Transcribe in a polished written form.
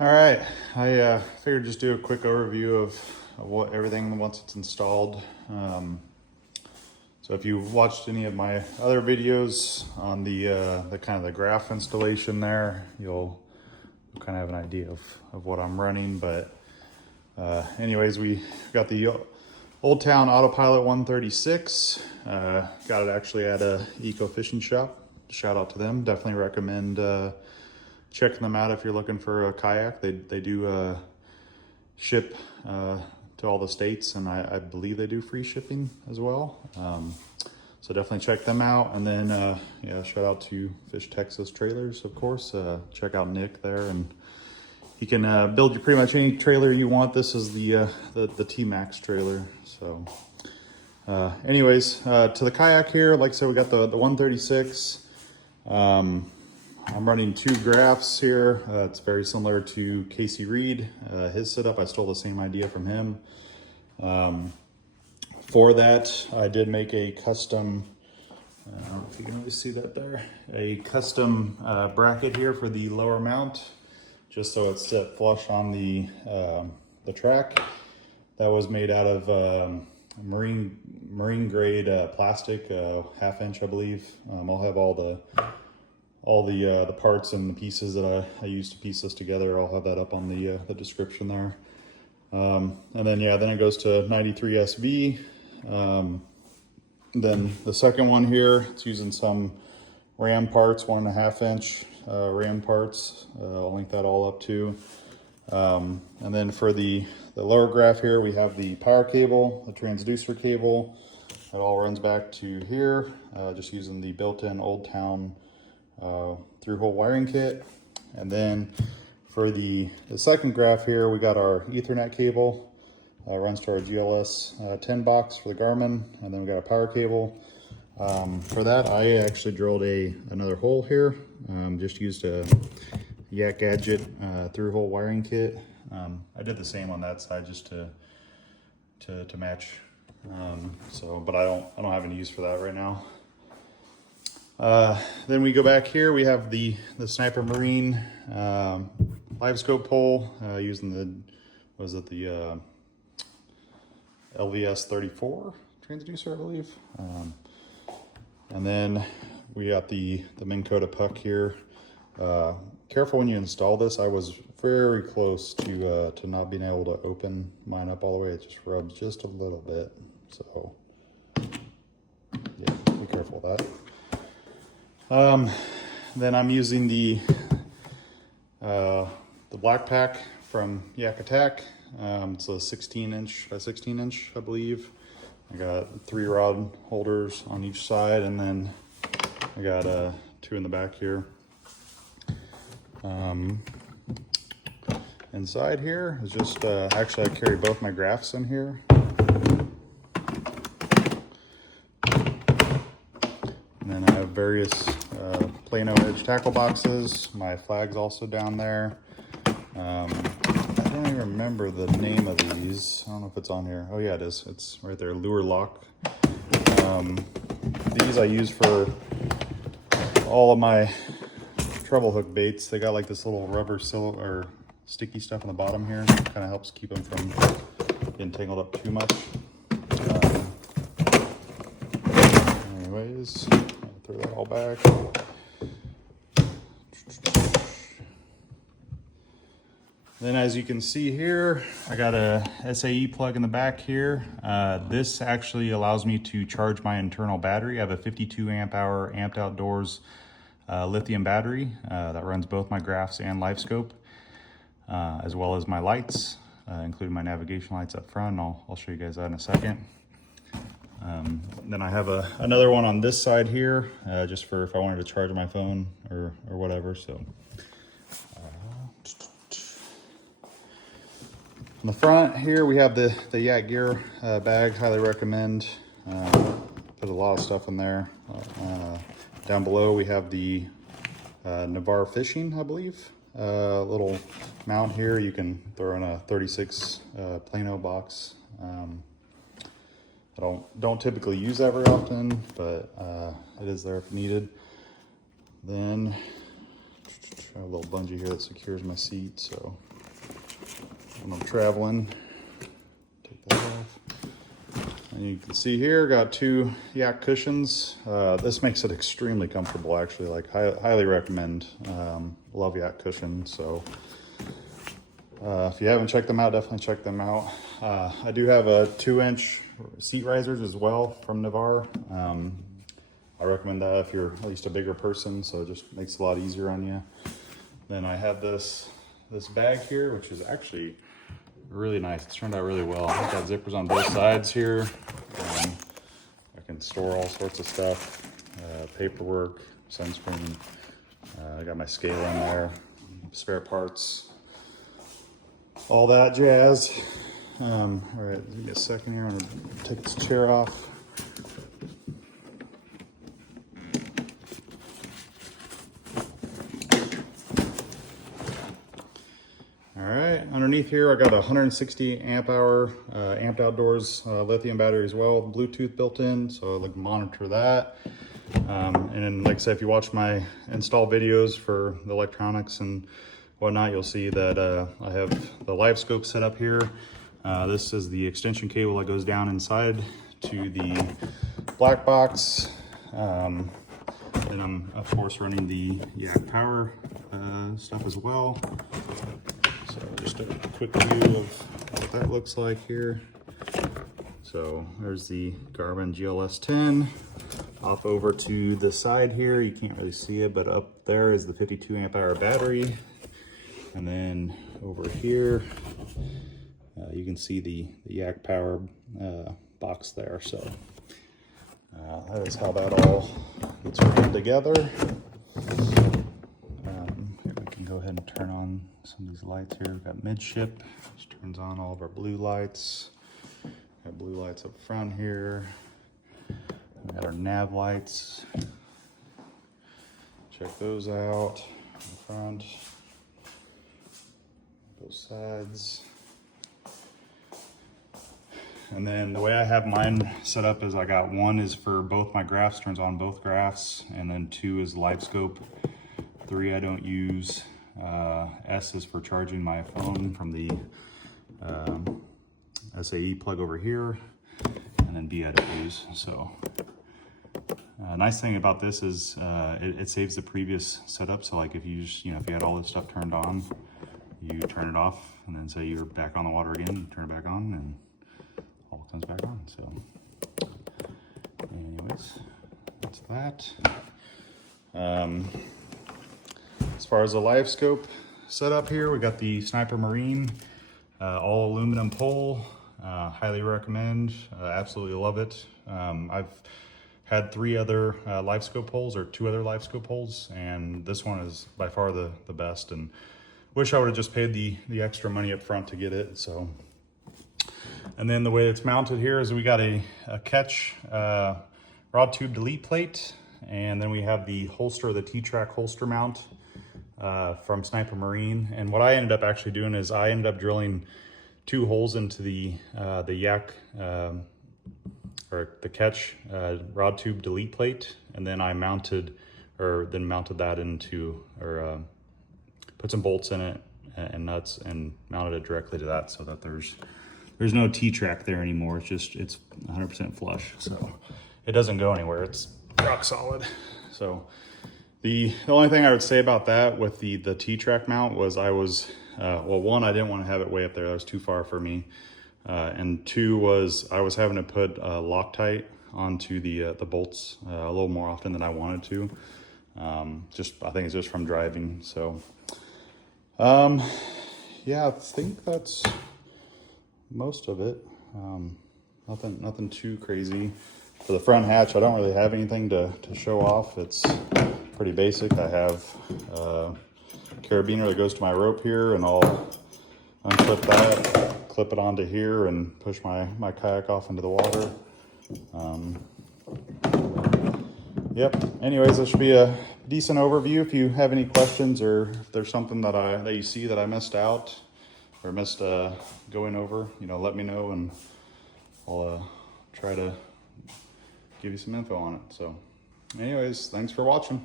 All right, I figured just do a quick overview of what everything once it's installed. So if you've watched any of my other videos on the kind of the graph installation there, you'll kind of have an idea of what I'm running. But anyways, we got the Old Town AutoPilot 136. Got it actually at a eco fishing shop. Shout out to them. Definitely recommend checking them out if you're looking for a kayak. They do ship to all the states, and I believe they do free shipping as well. So definitely check them out. And then yeah, shout out to Fish Texas Trailers, of course. Check out Nick there, and he can build you pretty much any trailer you want. This is the T-Max trailer. So anyways, to the kayak here, like I said, we got the 136. I'm running two graphs here. It's very similar to Casey Reed, his setup. I stole the same idea from him. For that, I did make a custom, I don't know if you can really see that there, a custom bracket here for the lower mount, just so it's set flush on the track. That was made out of marine grade plastic, 1/2 inch, I believe. I'll have all the parts and the pieces that I used to piece this together. I'll have that up on the description there. And then yeah, then it goes to 93 SV. Then the second one here, it's using some Ram parts, 1.5 inch Ram parts. I'll link that all up too. And then for the lower graph here, we have the power cable, the transducer cable. It all runs back to here, just using the built-in Old Town through-hole wiring kit. And then for the second graph here, we got our Ethernet cable. Runs to our GLS 10 box for the Garmin, and then we got a power cable. For that, I actually drilled another hole here. Just used a Yak Gadget through-hole wiring kit. I did the same on that side just to match. But I don't have any use for that right now. Then we go back here, we have the Sniper Marine Livescope pole, using the LVS 34 transducer, I believe. And then we got the Minn Kota puck here. Careful when you install this. I was very close to not being able to open mine up all the way. It just rubs just a little bit. So yeah, be careful with that. Then I'm using the black pack from Yak Attack. It's a 16 inch by 16 inch, I believe. I got 3 rod holders on each side, and then I got 2 in the back here. Inside here is just, actually I carry both my graphs in here. And then I have various Plano edge tackle boxes. My flag's also down there. I don't even remember the name of these. I don't know if it's on here. Oh yeah, it is. It's right there, lure lock. These I use for all of my treble hook baits. They got like this little rubber or sticky stuff on the bottom here. Kind of helps keep them from getting tangled up too much. Anyways, I'll throw that all back. Then as you can see here, I got a SAE plug in the back here. This actually allows me to charge my internal battery. I have a 52 amp hour amped outdoors lithium battery that runs both my graphs and Livescope, as well as my lights, including my navigation lights up front. I'll show you guys that in a second. Then I have another one on this side here, just for if I wanted to charge my phone or whatever. So. On the front here, we have the Yak Gear bag. Highly recommend. Put a lot of stuff in there. Down below, we have the Navarre fishing, I believe. Little mount here. You can throw in a 36 Plano box. I don't typically use that very often, but it is there if needed. Then I have a little bungee here that secures my seat, so when I'm traveling, take that off. And you can see here, got 2 Yak cushions. This makes it extremely comfortable, actually. Like, highly recommend. Love Yak cushions. So if you haven't checked them out, definitely check them out. I do have a 2-inch seat risers as well from Navarre. I recommend that if you're at least a bigger person, so it just makes it a lot easier on you. Then I have this bag here, which is actually really nice. It's turned out really well. I've got zippers on both sides here. I can store all sorts of stuff, paperwork, sunscreen. I got my scale in there, spare parts, all that jazz. All right, give me a second here. I'm gonna take this chair off. Underneath here, I got a 160 amp hour amped outdoors lithium battery as well, Bluetooth built in, so I like monitor that. And then, like I said, if you watch my install videos for the electronics and whatnot, you'll see that I have the Livescope set up here. This is the extension cable that goes down inside to the black box. And I'm of course running the Yak Power stuff as well. So just a quick view of what that looks like here. So there's the Garmin GLS 10. Off over to the side here, you can't really see it, but up there is the 52 amp hour battery. And then over here, you can see the Yak Power box there. So that is how that all gets put together. Go ahead and turn on some of these lights here. We've got midship, which turns on all of our blue lights. Got blue lights up front here. We got our nav lights. Check those out in the front, both sides. And then the way I have mine set up is I got 1 is for both my graphs, turns on both graphs, and then 2 is Livescope. 3 I don't use. S is for charging my phone from the SAE plug over here, and then B I don't use. So nice thing about this is it saves the previous setup. So like if you just, if you had all this stuff turned on, you turn it off, and then say you're back on the water again, you turn it back on, and all comes back on. So anyways, that's that. As far as the Livescope setup here, we got the Sniper Marine, all aluminum pole. Highly recommend, absolutely love it. I've had 3 other Livescope poles, or 2 other Livescope poles, and this one is by far the best, and wish I would have just paid the extra money up front to get it. So, and then the way it's mounted here is we got a Ketch rod tube delete plate, and then we have the holster, the T-Track holster mount from Sniper Marine. And what I ended up actually doing is I ended up drilling 2 holes into the Yak or the Ketch rod tube delete plate, and then I mounted that into, or put some bolts in it and nuts and mounted it directly to that, so that there's no T-Track there anymore. It's 100% flush, so it doesn't go anywhere. It's rock solid. So the only thing I would say about that with the T-Track mount was well, 1, I didn't want to have it way up there. That was too far for me. And 2 was I was having to put Loctite onto the bolts a little more often than I wanted to. I think it's just from driving. So yeah, I think that's most of it. Nothing too crazy. For the front hatch, I don't really have anything to show off. It's pretty basic. I have a carabiner that goes to my rope here, and I'll unclip that, clip it onto here, and push my kayak off into the water. Yep. Anyways, this should be a decent overview. If you have any questions, or if there's something that you see that I missed out or missed going over, let me know, and I'll try to give you some info on it. So anyways, thanks for watching.